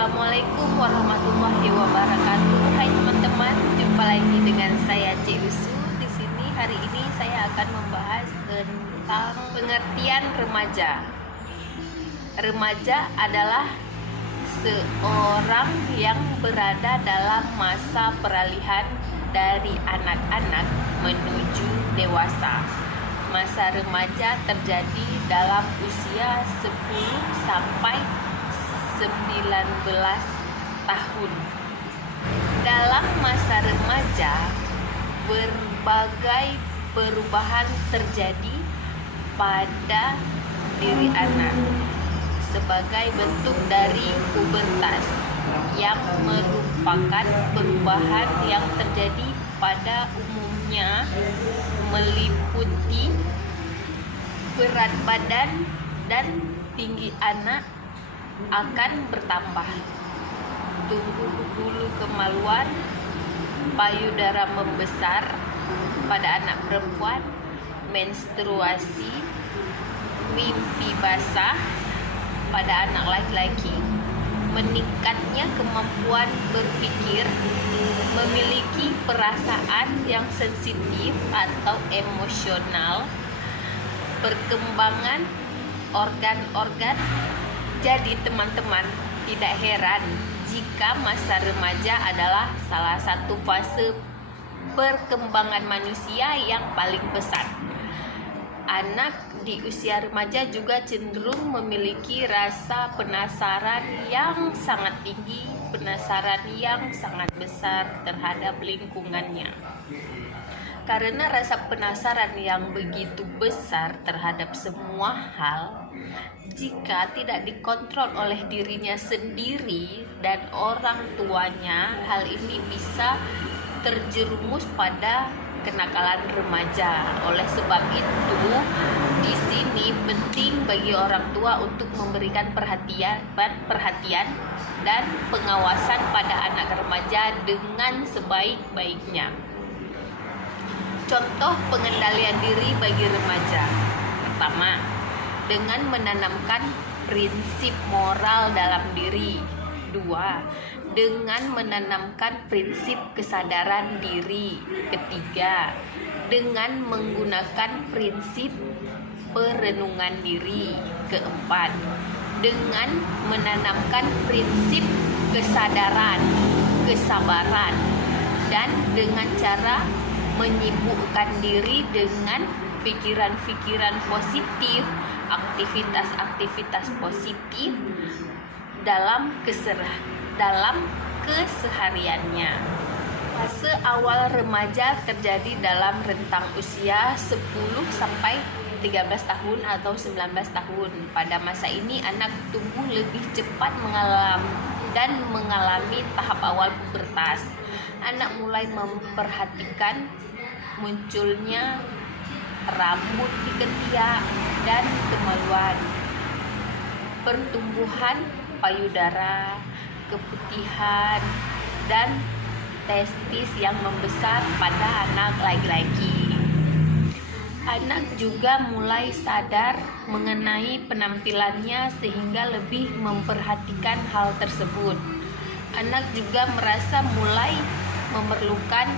Assalamualaikum warahmatullahi wabarakatuh. Hai teman-teman, jumpa lagi dengan saya Usu. Di sini hari ini saya akan membahas tentang pengertian remaja. Remaja adalah seorang yang berada dalam masa peralihan dari anak-anak menuju dewasa. Masa remaja terjadi dalam usia 10 sampai 19 tahun. Dalam masa remaja, berbagai perubahan terjadi pada diri anak sebagai bentuk dari pubertas yang merupakan perubahan yang terjadi pada umumnya meliputi berat badan dan tinggi anak akan bertambah, tumbuh bulu kemaluan, payudara membesar pada anak perempuan, menstruasi, mimpi basah pada anak laki-laki, meningkatnya kemampuan berpikir, memiliki perasaan yang sensitif atau emosional, perkembangan organ-organ. Jadi teman-teman, tidak heran jika masa remaja adalah salah satu fase perkembangan manusia yang paling pesat. Anak di usia remaja juga cenderung memiliki rasa penasaran yang sangat tinggi, penasaran yang sangat besar terhadap lingkungannya. Karena rasa penasaran yang begitu besar terhadap semua hal, jika tidak dikontrol oleh dirinya sendiri dan orang tuanya, hal ini bisa terjerumus pada kenakalan remaja. Oleh sebab itu, di sini penting bagi orang tua untuk memberikan perhatian dan pengawasan pada anak remaja dengan sebaik-baiknya. Contoh pengendalian diri bagi remaja. Pertama, dengan menanamkan prinsip moral dalam diri. 2. Dengan menanamkan prinsip kesadaran diri. 3. Dengan menggunakan prinsip perenungan diri. 4. Dengan menanamkan prinsip kesadaran, kesabaran, dan dengan cara menyibukkan diri dengan pikiran-pikiran positif, aktivitas-aktivitas positif dalam kesehariannya. Fase awal remaja terjadi dalam rentang usia 10 sampai 13 tahun atau 19 tahun. Pada masa ini anak tumbuh lebih cepat mengalami tahap awal pubertas. Anak mulai memperhatikan munculnya rambut di ketiak dan kemaluan, pertumbuhan payudara, keputihan, dan testis yang membesar pada anak laki-laki. Anak juga mulai sadar mengenai penampilannya sehingga lebih memperhatikan hal tersebut. Anak juga merasa mulai memerlukan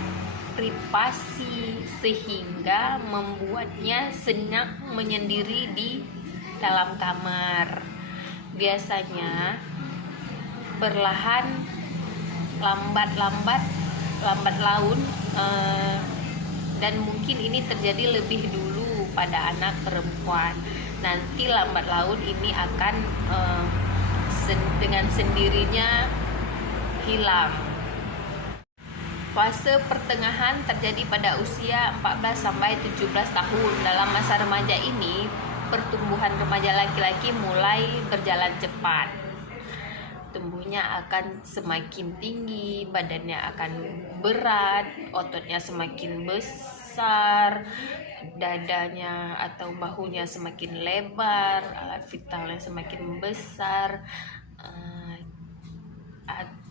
privasi sehingga membuatnya senang menyendiri di dalam kamar. Biasanya perlahan, lambat laun, dan mungkin ini terjadi lebih dulu pada anak perempuan. Nanti lambat laun ini akan dengan sendirinya hilang. Fase pertengahan terjadi pada usia 14 sampai 17 tahun. Dalam masa remaja ini, pertumbuhan remaja laki-laki mulai berjalan cepat. Tumbuhnya akan semakin tinggi, badannya akan berat, ototnya semakin besar, dadanya atau bahunya semakin lebar, alat vitalnya semakin besar,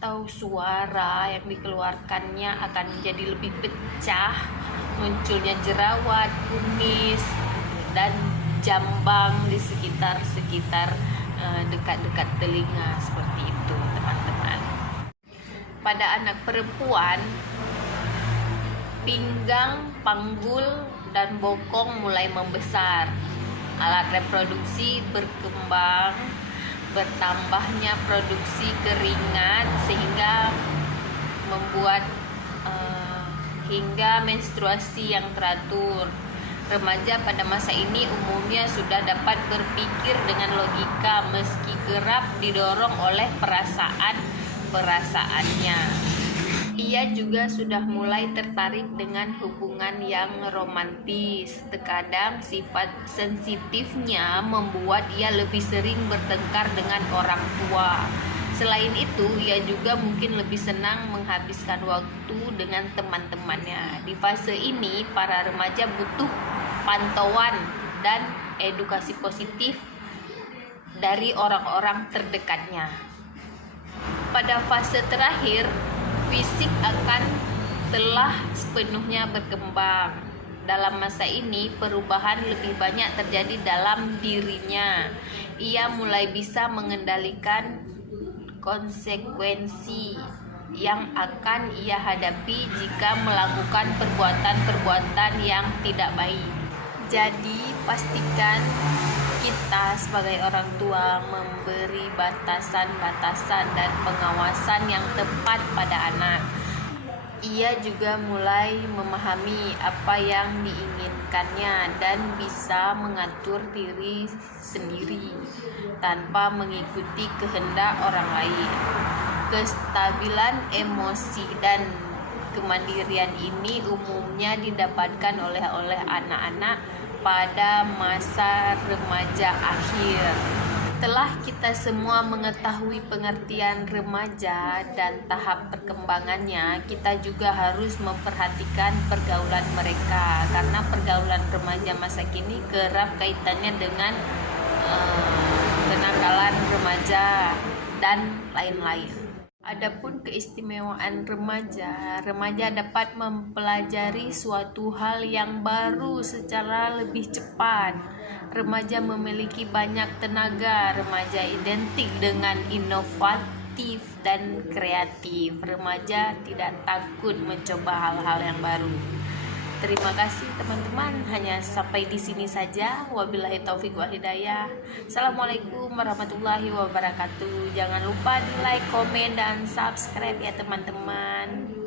atau suara yang dikeluarkannya akan menjadi lebih pecah, munculnya jerawat, kumis, dan jambang di sekitar dekat-dekat telinga seperti itu, teman-teman. Pada anak perempuan, pinggang, panggul, dan bokong mulai membesar. Alat reproduksi berkembang, bertambahnya produksi keringat sehingga membuat hingga menstruasi yang teratur. Remaja pada masa ini umumnya sudah dapat berpikir dengan logika meski kerap didorong oleh perasaannya. Ia juga sudah mulai tertarik dengan hubungan yang romantis. Terkadang sifat sensitifnya membuat ia lebih sering bertengkar dengan orang tua. Selain itu, ia juga mungkin lebih senang menghabiskan waktu dengan teman-temannya. Di fase ini, para remaja butuh pantauan dan edukasi positif dari orang-orang terdekatnya. Pada fase terakhir, fisik akan telah sepenuhnya berkembang. Dalam masa ini, perubahan lebih banyak terjadi dalam dirinya. Ia mulai bisa mengendalikan konsekuensi yang akan ia hadapi jika melakukan perbuatan-perbuatan yang tidak baik. Jadi, pastikan kita sebagai orang tua memberi batasan-batasan dan pengawasan yang tepat pada anak. Ia juga mulai memahami apa yang diinginkannya dan bisa mengatur diri sendiri tanpa mengikuti kehendak orang lain. Kestabilan emosi dan kemandirian ini umumnya didapatkan oleh anak-anak pada masa remaja akhir. Setelah kita semua mengetahui pengertian remaja dan tahap perkembangannya, kita juga harus memperhatikan pergaulan mereka, karena pergaulan remaja masa kini kerap kaitannya dengan kenakalan remaja dan lain-lain. Adapun keistimewaan remaja dapat mempelajari suatu hal yang baru secara lebih cepat. Remaja memiliki banyak tenaga. Remaja identik dengan inovatif dan kreatif. Remaja tidak takut mencoba hal-hal yang baru. Terima kasih teman-teman, hanya sampai di sini saja. Wabillahi taufik wal hidayah. Assalamualaikum warahmatullahi wabarakatuh. Jangan lupa di like, komen, dan subscribe ya teman-teman.